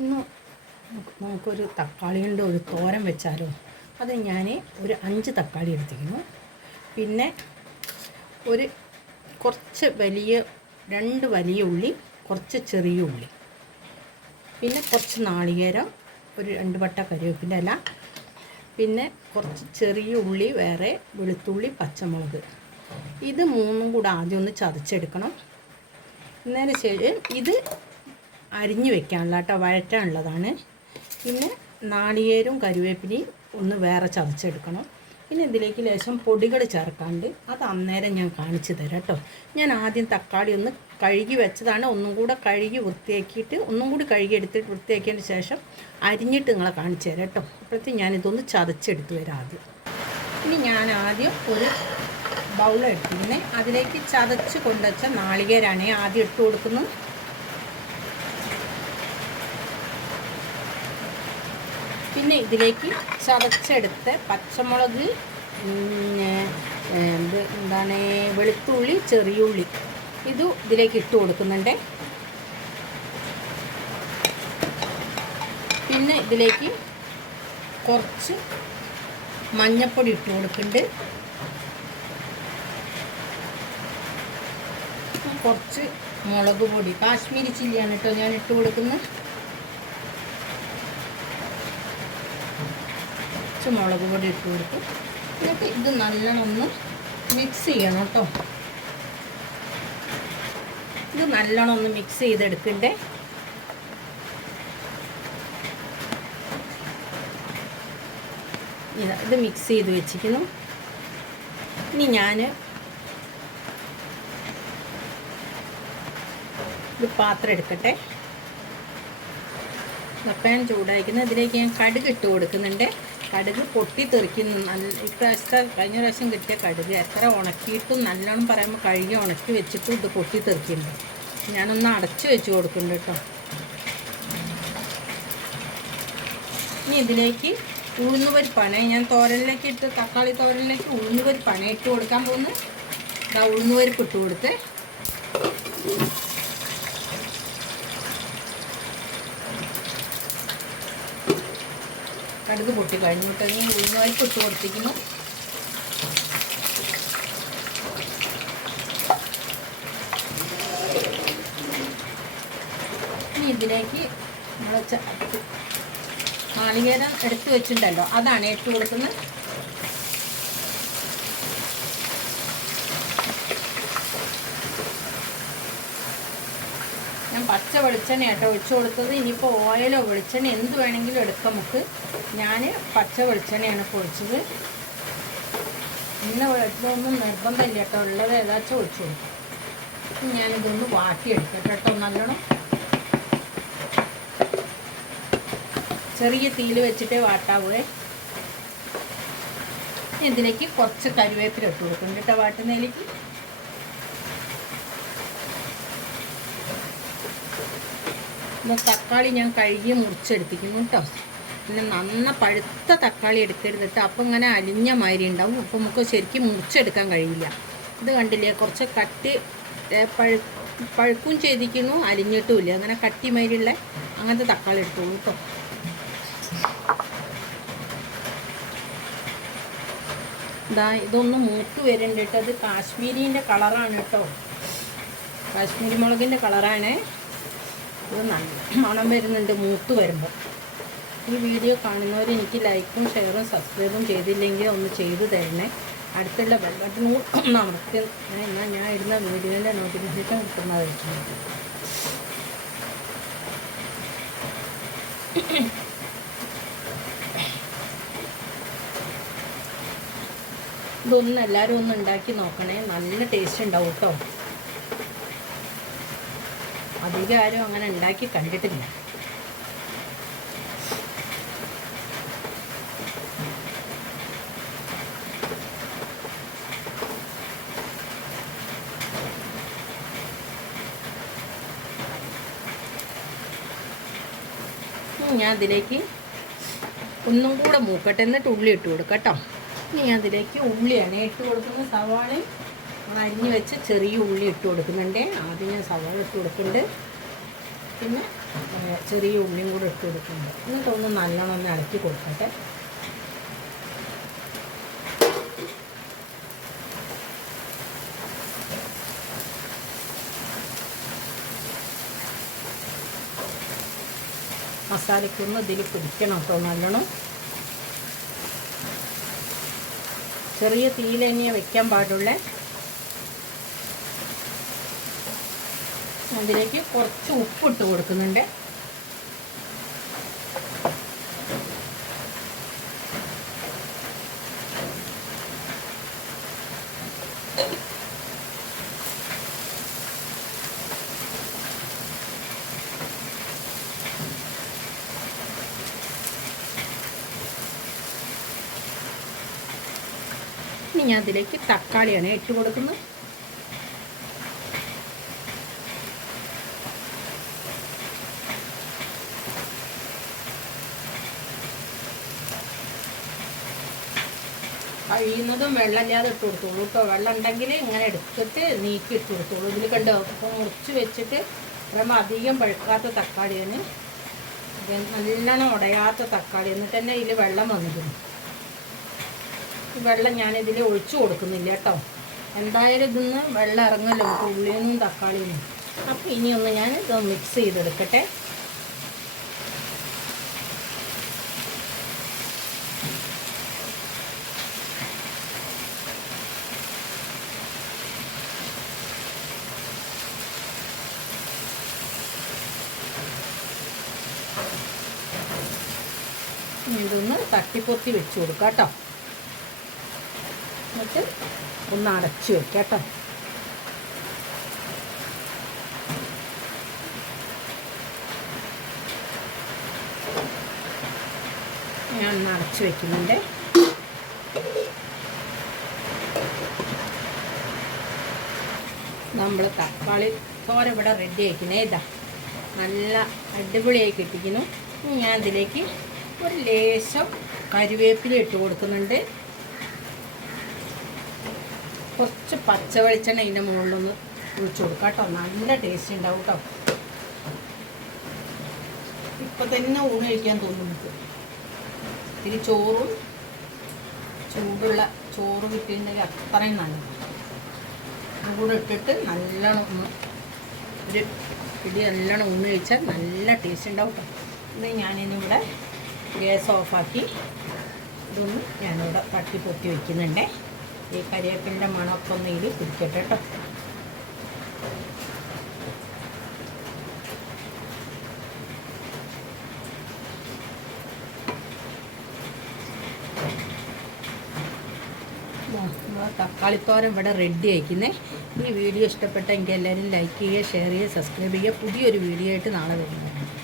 ഇന്ന് നമുക്കൊരു തക്കാളി കൊണ്ട് ഒരു തോരൻ വെച്ചാലോ. അത് ഞാൻ ഒരു 5 തക്കാളി എടുത്തിരിക്കുന്നു. പിന്നെ കുറച്ച് വലിയ 2 വലിയ ഉള്ളി, കുറച്ച് ചെറിയ ഉള്ളി, പിന്നെ കുറച്ച് നാളികേരം, ഒരു 2 പട്ട കരിവേപ്പിൻ്റെ ഇല, പിന്നെ കുറച്ച് ചെറിയ ഉള്ളി വേറെ, വെളുത്തുള്ളി, പച്ചമുളക്. ഇത് മൂന്നും കൂടെ ആദ്യം ഒന്ന് ചതച്ചെടുക്കണം. എന്നതിന് ശേഷം ഇത് അരിഞ്ഞ് വെക്കാനുള്ള കേട്ടോ, വഴറ്റാനുള്ളതാണ്. പിന്നെ നാളികേരവും കരിവേപ്പിലയും ഒന്ന് വേറെ ചതച്ചെടുക്കണം. പിന്നെ ഇതിലേക്ക് ലേശം പൊടികൾ ചേർക്കാണ്ട്, അത് അന്നേരം ഞാൻ കാണിച്ചു തരാം കേട്ടോ. ഞാൻ ആദ്യം തക്കാളി ഒന്ന് കഴുകി വെച്ചതാണ്. ഒന്നും കൂടെ കഴുകി വൃത്തിയാക്കിയിട്ട് ഒന്നും കൂടി കഴുകി എടുത്തിട്ട് വൃത്തിയാക്കിയതിന് ശേഷം അരിഞ്ഞിട്ട് നിങ്ങളെ കാണിച്ചു തരാം കേട്ടോ. അപ്പോഴത്തേക്ക് ഞാനിതൊന്ന് ചതച്ചെടുത്ത് വരാം ആദ്യം. ഇനി ഞാൻ ആദ്യം ഒരു ബൗളെടുത്തിങ്ങനെ അതിലേക്ക് ചതച്ച് കൊണ്ടുവച്ച നാളികേരാണ് ആദ്യം ഇട്ട് കൊടുക്കുന്നത്. പിന്നെ ഇതിലേക്ക് ചതച്ചെടുത്ത പച്ചമുളക്, വെളുത്തുള്ളി, ചെറിയുള്ളി ഇതും ഇതിലേക്ക് ഇട്ട് കൊടുക്കുന്നുണ്ട്. പിന്നെ ഇതിലേക്ക് കുറച്ച് മഞ്ഞൾപ്പൊടി ഇട്ട് കൊടുക്കുന്നുണ്ട്. കുറച്ച് മുളക് പൊടി, കാശ്മീരി ചില്ലിയാണ് കേട്ടോ ഞാൻ ഇട്ട് കൊടുക്കുന്നത്. കുറച്ച് മുളക് പൊടി ഇട്ട് കൊടുക്കും. എന്നിട്ട് ഇത് നല്ലോണം ഒന്ന് മിക്സ് ചെയ്യണം കേട്ടോ. ഇത് നല്ലോണം ഒന്ന് മിക്സ് ചെയ്തെടുക്കണ്ടേ. ഇത് മിക്സ് ചെയ്ത് വെച്ചിരിക്കുന്നു. ഇനി ഞാൻ ഒരു പാത്രം എടുക്കട്ടെ. പാൻ ചൂടായിരിക്കുന്നത്. ഇതിലേക്ക് ഞാൻ കടുക് ഇട്ട് കൊടുക്കുന്നുണ്ട്. കടുക് പൊട്ടിത്തെറിക്കുന്നു. ഇപ്രാവശ്യത്തെ കഴിഞ്ഞ പ്രാവശ്യം കിട്ടിയ കടുക് എത്ര ഉണക്കിയിട്ടും നല്ലോണം പറയുമ്പോൾ കഴുകി ഉണക്കി വെച്ചിട്ടും ഇത് പൊട്ടിത്തെറിക്കുന്നുണ്ട്. ഞാനൊന്ന് അടച്ചു വെച്ച് കൊടുക്കുന്നുണ്ട് കേട്ടോ. ഇനി ഇതിലേക്ക് ഉഴുന്നുപരിപ്പാണ് ഞാൻ തോരനിലേക്ക് ഇട്ട്, തക്കാളി തോരനിലേക്ക് ഉഴുന്നുപരിപ്പാണ് ഇട്ട് കൊടുക്കാൻ പോകുന്നത്. ഇതാ ഉഴുന്നുപരിപ്പ് ഇട്ട് കൊടുത്ത് കടുക് പൊട്ടി കഴിഞ്ഞിട്ട് ഉഴുന്നുപരിപ്പ് ഇട്ട് കൊടുത്തിരിക്കുന്നു. ഇനി ഇതിലേക്ക് നമ്മൾ നാളികേരം എടുത്ത് വെച്ചിട്ടുണ്ടല്ലോ, അതാണ് ഇട്ട് കൊടുക്കുന്നത്. ഞാൻ പച്ച വെളിച്ചെണ്ണ കേട്ടോ ഒഴിച്ചു കൊടുത്തത്. ഇനിയിപ്പോൾ ഓയിലോ വെളിച്ചെണ്ണ എന്ത് വേണമെങ്കിലും എടുക്കാം നമുക്ക്. ഞാൻ പച്ച വെളിച്ചെണ്ണയാണ് പൊടിച്ചത്. ഇന്ന വെളിച്ചൊന്നും നിർബന്ധമില്ല കേട്ടോ, ഉള്ളത് ഏതാച്ചും ഒഴിച്ചു കൊടുക്കും. ഞാനിതൊന്ന് വാട്ടിയെടുക്കട്ടെ കേട്ടോ നല്ലോണം. ചെറിയ തീയിൽ വെച്ചിട്ടേ വാട്ടാവേ. ഇതിലേക്ക് കുറച്ച് കരിവേപ്പില ഇട്ട് കൊടുക്കുന്നുണ്ട് കേട്ടോ വാട്ടുന്നതിലേക്ക്. തക്കാളി ഞാൻ കഴുകി മുറിച്ചെടുപ്പിക്കുന്നു കേട്ടോ. പിന്നെ നന്ന പഴുത്ത തക്കാളി എടുക്കരുത് കേട്ടോ, അപ്പം ഇങ്ങനെ അലിഞ്ഞ മാതിരി ഉണ്ടാവും. അപ്പം നമുക്ക് ശരിക്കും മുറിച്ചെടുക്കാൻ കഴിയില്ല. ഇത് കണ്ടില്ലേ, കുറച്ച് കട്ടി പഴുക്കും ചെയ്തിരിക്കുന്നു, അലിഞ്ഞിട്ടുമില്ല. അങ്ങനെ കട്ടി മാതിരിയുള്ള അങ്ങനത്തെ തക്കാളി എടുത്തോളൂ കേട്ടോ. ഇതൊന്ന് മൂത്ത് വരുന്നുണ്ട് കേട്ടോ. അത് കാശ്മീരിൻ്റെ കളറാണ് കേട്ടോ, കാശ്മീരി മുളകിൻ്റെ കളറാണ്. ഇത് നല്ല മണം വരുന്നുണ്ട് മൂത്ത് വരുമ്പോൾ. ഈ വീഡിയോ കാണുന്നവർ എനിക്ക് ലൈക്കും ഷെയറും സബ്സ്ക്രൈബും ചെയ്തില്ലെങ്കിൽ ഒന്ന് ചെയ്തു തരണേ. അടുത്തുള്ള ബെൽ ബട്ടൺ ഒന്ന് അമർത്തി എന്നാൽ ഞാൻ ഇടുന്ന വീഡിയോൻ്റെ നോട്ടിഫിക്കേഷൻ കിട്ടുന്നതായിരിക്കും. ഇതൊന്നും എല്ലാവരും ഒന്ന് ഉണ്ടാക്കി നോക്കണേ, നല്ല ടേസ്റ്റ് ഉണ്ടാവും കേട്ടോ. അധികം ആരും അങ്ങനെ ഉണ്ടാക്കി കണ്ടിട്ടില്ല. ഞാൻ അതിലേക്ക് ഒന്നും കൂടെ മൂക്കട്ടെ, എന്നിട്ട് ഉള്ളി ഇട്ട് കൊടുക്കാം കേട്ടോ. ഇനി ഞാൻ അതിലേക്ക് ഉള്ളിയാണ് ഇട്ട് കൊടുക്കുന്നത്. സവാളയും അരിഞ്ഞ് വെച്ച് ചെറിയ ഉള്ളി ഇട്ട് കൊടുക്കുന്നുണ്ട്. ആദ്യം ഞാൻ സവാള ഇട്ട് കൊടുക്കുന്നുണ്ട്. പിന്നെ ചെറിയ ഉള്ളിയും കൂടെ ഇട്ട് കൊടുക്കുന്നുണ്ട്. എന്നിട്ടൊന്ന് നല്ലോണം ഒന്ന് ഇളക്കി കൊടുക്കട്ടെ. മസാലയ്ക്കൊന്ന് ഇതിൽ പിടിക്കണം കേട്ടോ നല്ലോണം. ചെറിയ തീയിൽ തന്നെയാണ് വെക്കാൻ പാടുള്ളേ. അതിലേക്ക് കുറച്ച് ഉപ്പിട്ട് കൊടുക്കുന്നുണ്ട്. ഇനി ഞാൻ അതിലേക്ക് തക്കാളിയാണ് ഇട്ട് കൊടുക്കുന്നത്. കഴിയുന്നതും വെള്ളമില്ലാതെ ഇട്ട് കൊടുത്തോളൂ കേട്ടോ. വെള്ളം ഉണ്ടെങ്കിൽ ഇങ്ങനെ എടുത്തിട്ട് നീക്കി ഇട്ട് കൊടുത്തോളൂ. ഇതിൽ കണ്ടോ അപ്പോൾ മുറിച്ച് വെച്ചിട്ട് പറയുമ്പോൾ അധികം പഴുക്കാത്ത തക്കാളിയാണ്, നല്ലോണം ഉടയാത്ത തക്കാളി. എന്നിട്ട് തന്നെ ഇതിൽ വെള്ളം വന്നിരുന്നു. ഈ വെള്ളം ഞാനിതിൽ ഒഴിച്ചു കൊടുക്കുന്നില്ല കേട്ടോ. എന്തായാലും ഇതിന്ന് വെള്ളം ഇറങ്ങല്ലോ ഉള്ളിയിൽ നിന്നും തക്കാളിയിൽ നിന്നും. അപ്പോൾ ഇനിയൊന്ന് ഞാൻ ഇത് മിക്സ് ചെയ്തെടുക്കട്ടെ. ഇതൊന്ന് തട്ടിപ്പൊത്തി വെച്ച് കൊടുക്കാം കേട്ടോ. എന്നിട്ട് ഒന്ന് അടച്ച് വെക്കാം കേട്ടോ. ഞാൻ ഒന്ന് അടച്ച് വെക്കുന്നുണ്ട്. നമ്മൾ തക്കാളി തോരൻ ഇവിടെ റെഡി ആയിരിക്കണേ. ഇതാ നല്ല അടിപൊളിയായി കിട്ടിക്കുന്നു. ഞാൻ ഇതിലേക്ക് ഒരു ലേശം കറിവേപ്പില ഇട്ട് കൊടുക്കുന്നുണ്ട്. കുറച്ച് പച്ച വെളിച്ചെണ്ണ ഇതിൻ്റെ മുകളിലൊന്ന് ഒഴിച്ച് കൊടുക്കാം കേട്ടോ. നല്ല ടേസ്റ്റ് ഉണ്ടാവും കേട്ടോ. ഇപ്പം തന്നെ ഊണ് കഴിക്കാൻ തോന്നും നമുക്ക്. ഇത്തിരി ചോറും ചൂടുള്ള ചോറ് കിട്ടിയിട്ടുണ്ടെങ്കിൽ അത്രയും നല്ലത്. അതും കൂടെ ഇട്ടിട്ട് നല്ലോണം ഒന്ന് ഒരു പിടി നല്ലോണം ഊണ് കഴിച്ചാൽ നല്ല ടേസ്റ്റ് ഉണ്ടാവും കേട്ടോ. ഇത് ഞാനിന്നിവിടെ ഗ്യാസ് ഓഫാക്കി ഇതൊന്ന് ഞാനിവിടെ തട്ടിപ്പൊത്തി വയ്ക്കുന്നുണ്ട്. ഈ കരിവേപ്പിൻ്റെ മണമൊക്കെ ഒന്ന് ഇതിൽ പിടിക്കട്ടെ കേട്ടോ. തക്കാളിത്തോരൻ ഇവിടെ റെഡി ആയിരിക്കുന്നത്. ഈ വീഡിയോ ഇഷ്ടപ്പെട്ടെങ്കിൽ എല്ലാവരും ലൈക്ക് ചെയ്യുക, ഷെയർ ചെയ്യുക, സബ്സ്ക്രൈബ് ചെയ്യുക. പുതിയൊരു വീഡിയോ ആയിട്ട് നാളെ വരുന്നതാണ്.